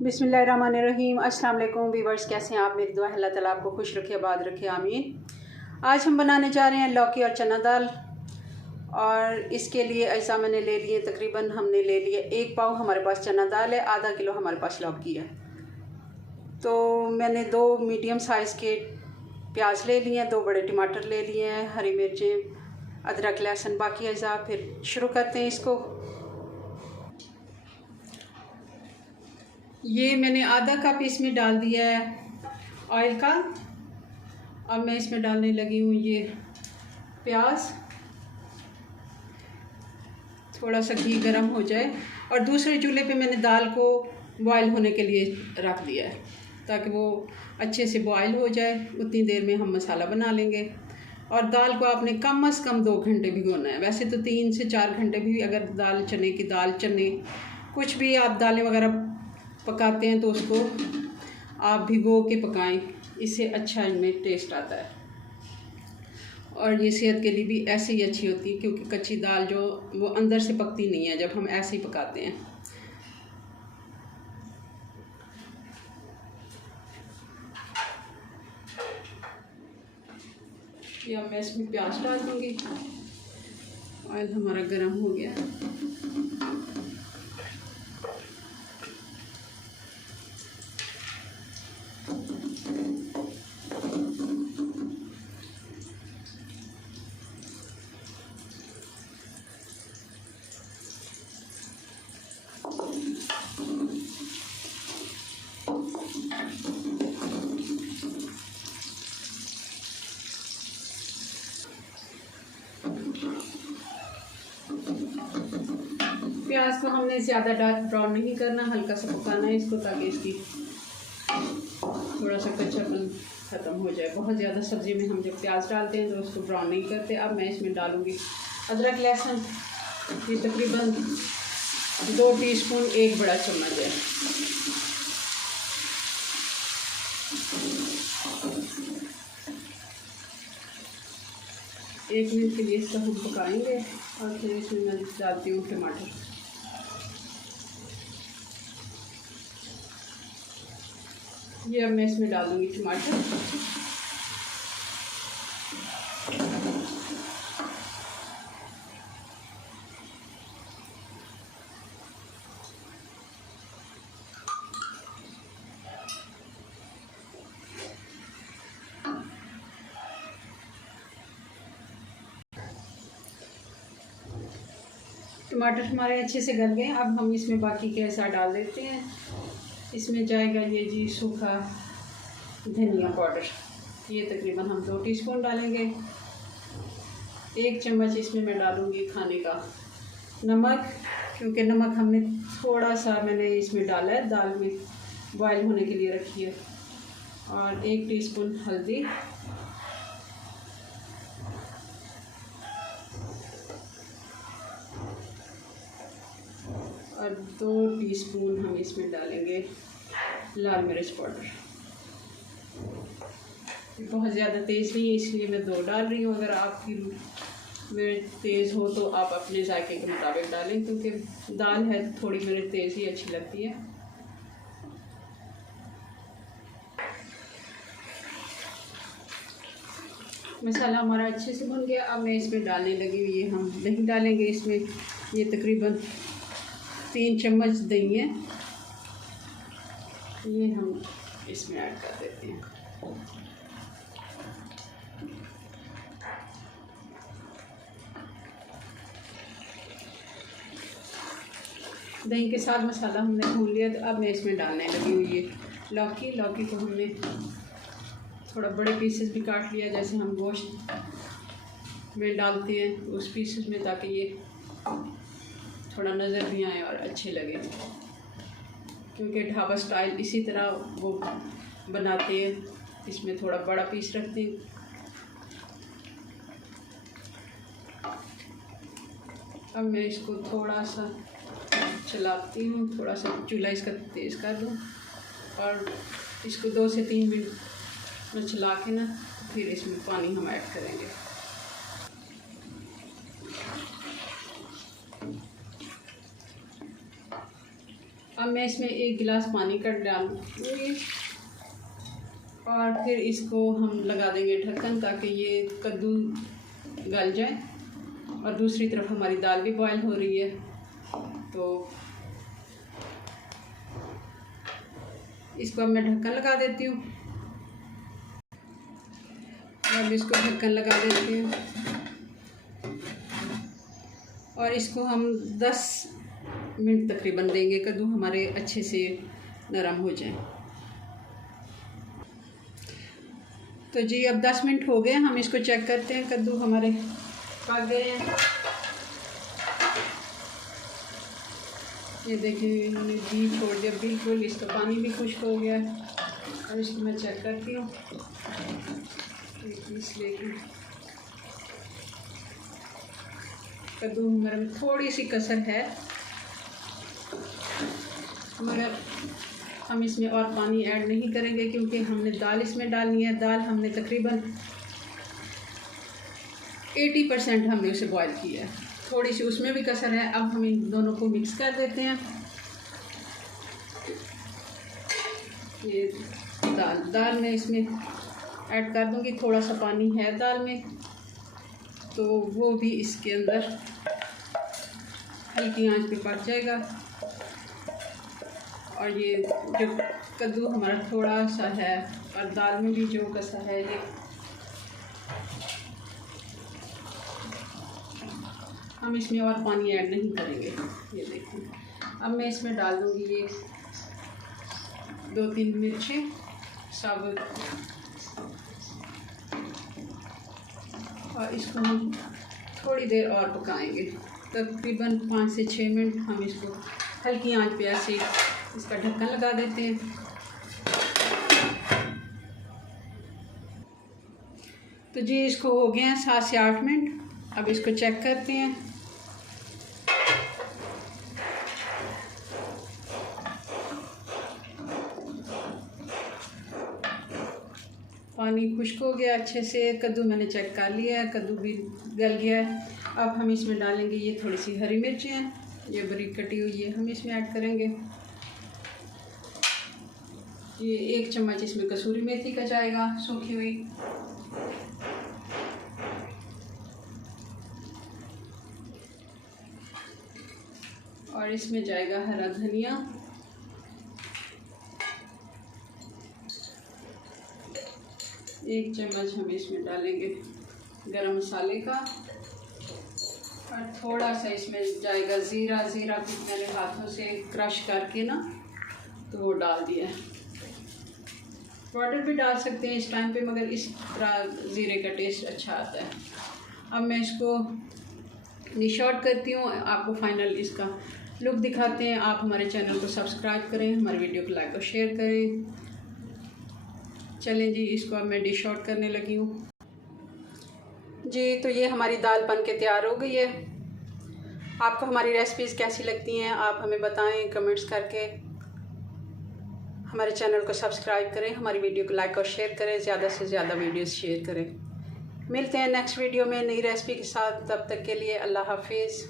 बिस्मिल्लाहिर्रहमानिर्रहीम। अस्सलाम वालेकुम वीवर्स, कैसे हैं आप? मेरी दुआ है अल्लाह ताला आपको खुश रखे, आबाद रखे, आमीन। आज हम बनाने जा रहे हैं लौकी और चना दाल। और इसके लिए ऐसा मैंने ले लिए, तकरीबन हमने ले लिए 1 पाव हमारे पास चना दाल है, आधा किलो हमारे पास लौकी है। तो मैंने 2 मीडियम साइज़ के प्याज ले लिए हैं, 2 बड़े टमाटर ले लिए हैं, हरी मिर्चें, अदरक, लहसुन, बाकी अज़ा। फिर शुरू करते हैं इसको। ये मैंने आधा कप इसमें डाल दिया है ऑयल का। अब मैं इसमें डालने लगी हूँ ये प्याज। थोड़ा सा घी गरम हो जाए और दूसरे चूल्हे पे मैंने दाल को बॉयल होने के लिए रख दिया है, ताकि वो अच्छे से बॉयल हो जाए। उतनी देर में हम मसाला बना लेंगे। और दाल को आपने कम से कम 2 घंटे भिगोना है। वैसे तो 3 से 4 घंटे भी, अगर दाल चने की दाल, चने कुछ भी आप दालें वगैरह पकाते हैं तो उसको आप भिगो के पकाएं, इससे अच्छा इनमें टेस्ट आता है। और ये सेहत के लिए भी ऐसे ही अच्छी होती है, क्योंकि कच्ची दाल जो वो अंदर से पकती नहीं है जब हम ऐसे ही पकाते हैं। ये अब मैं इसमें प्याज डाल दूँगी। ऑयल हमारा गर्म हो गया। प्याज को हमने ज़्यादा डार्क ब्राउन नहीं करना, हल्का सा पकाना है इसको, ताकि इसकी थोड़ा सा कच्चापन ख़त्म हो जाए। बहुत ज़्यादा सब्ज़ी में हम जब प्याज डालते हैं तो उसको ब्राउन नहीं करते। अब मैं इसमें डालूँगी अदरक लहसुन। ये तकरीबन 2 टीस्पून, 1 बड़ा चम्मच है। एक मिनट के लिए इसको हम पकाएंगे और फिर इसमें मैं डालती हूँ टमाटर। ये अब मैं इसमें डालूँगी टमाटर। टमाटर हमारे अच्छे से गल गए। अब हम इसमें बाकी के ऐसा डाल देते हैं। इसमें जाएगा ये जी सूखा धनिया पाउडर। ये तकरीबन हम 2 टीस्पून डालेंगे। 1 चम्मच इसमें मैं डालूँगी खाने का नमक, क्योंकि नमक हमने थोड़ा सा मैंने इसमें डाला है, दाल में बॉयल होने के लिए रखी है। और 1 टीस्पून हल्दी, और 2 टीस्पून हम इसमें डालेंगे लाल मिर्च पाउडर। बहुत ज़्यादा तेज़ नहीं है, इसलिए मैं 2 डाल रही हूँ। अगर आपकी मिर्च तेज़ हो तो आप अपने जायके के मुताबिक डालें, क्योंकि दाल है थोड़ी मिर्च तेज़ ही अच्छी लगती है। मसाला हमारा अच्छे से भुन गया। अब मैं इसमें डालने लगी हुई, ये हम दही डालेंगे इसमें। ये तकरीबन 3 चम्मच दही है, ये हम इसमें ऐड कर देते हैं। दही के साथ मसाला हमने भून लिया। तो अब मैं इसमें डालने लगी हुई ये लौकी। लौकी को हमने थोड़ा बड़े पीसेस भी काट लिया, जैसे हम गोश्त में डालते हैं उस पीसेस में, ताकि ये थोड़ा नज़र भी आए और अच्छे लगे। क्योंकि ढाबा स्टाइल इसी तरह वो बनाते हैं, इसमें थोड़ा बड़ा पीस रखते हैं। अब मैं इसको थोड़ा सा चलाती हूँ, थोड़ा सा चूल्हा इसका तेज़ कर दूँ और इसको 2 से 3 मिनट में चला के ना, फिर इसमें पानी हम ऐड करेंगे। अब मैं इसमें 1 गिलास पानी का डालूँगी और फिर इसको हम लगा देंगे ढक्कन ताकि ये कद्दू गल जाए। और दूसरी तरफ हमारी दाल भी बॉयल हो रही है, तो इसको अब मैं ढक्कन लगा देती हूँ। अब इसको ढक्कन लगा देती हूँ और इसको हम 10 मिनट तकरीबन देंगे, कद्दू हमारे अच्छे से नरम हो जाए। तो जी अब 10 मिनट हो गए, हम इसको चेक करते हैं। कद्दू हमारे पक गए हैं, ये देखिए इन्होंने घी छोड़ दिया बिल्कुल, इसका पानी भी खुश्क हो गया है। अब इसको मैं चेक करती हूँ, इसलिए कद्दू हमारे में थोड़ी सी कसर है, मगर हम इसमें और पानी ऐड नहीं करेंगे क्योंकि हमने दाल इसमें डालनी है। दाल हमने तकरीबन 80% हमने उसे बॉईल किया है, थोड़ी सी उसमें भी कसर है। अब हम इन दोनों को मिक्स कर देते हैं। ये दाल में इसमें ऐड कर दूंगी, थोड़ा सा पानी है दाल में, तो वो भी इसके अंदर हल्की आंच पे पक जाएगा। और ये जो कद्दू हमारा थोड़ा सा है और दाल में भी जो कसा है, ये हम इसमें और पानी ऐड नहीं करेंगे। ये देखिए, अब मैं इसमें डाल दूँगी ये 2-3 मिर्चें साबुत और इसको हम थोड़ी देर और पकाएंगे, तकरीबन 5 से 6 मिनट हम इसको हल्की आंच पे ऐसे इसका ढक्कन लगा देते हैं। तो जी इसको हो गए हैं 7 से 8 मिनट। अब इसको चेक करते हैं। पानी खुश्क हो गया अच्छे से, कद्दू मैंने चेक कर लिया है, कद्दू भी गल गया है। अब हम इसमें डालेंगे ये थोड़ी सी हरी मिर्चें हैं, ये बारीक कटी हुई है, हम इसमें ऐड करेंगे। ये 1 चम्मच इसमें कसूरी मेथी का जाएगा, सूखी हुई। और इसमें जाएगा हरा धनिया, एक चम्मच हम इसमें डालेंगे गरम मसाले का, और थोड़ा सा इसमें जाएगा ज़ीरा को मैंने हाथों से क्रश करके ना तो वो डाल दिया है। पाउडर भी डाल सकते हैं इस टाइम पे, मगर इस तरह ज़ीरे का टेस्ट अच्छा आता है। अब मैं इसको निशॉट करती हूँ, आपको फाइनल इसका लुक दिखाते हैं। आप हमारे चैनल को सब्सक्राइब करें, हमारे वीडियो को लाइक और शेयर करें। चलें जी, इसको अब मैं डिश आउट करने लगी हूँ जी। तो ये हमारी दाल बन के तैयार हो गई है। आपको हमारी रेसिपीज़ कैसी लगती हैं आप हमें बताएं कमेंट्स करके। हमारे चैनल को सब्सक्राइब करें, हमारी वीडियो को लाइक और शेयर करें, ज़्यादा से ज़्यादा वीडियोस शेयर करें। मिलते हैं नेक्स्ट वीडियो में नई रेसिपी के साथ, तब तक के लिए अल्लाह हाफिज़।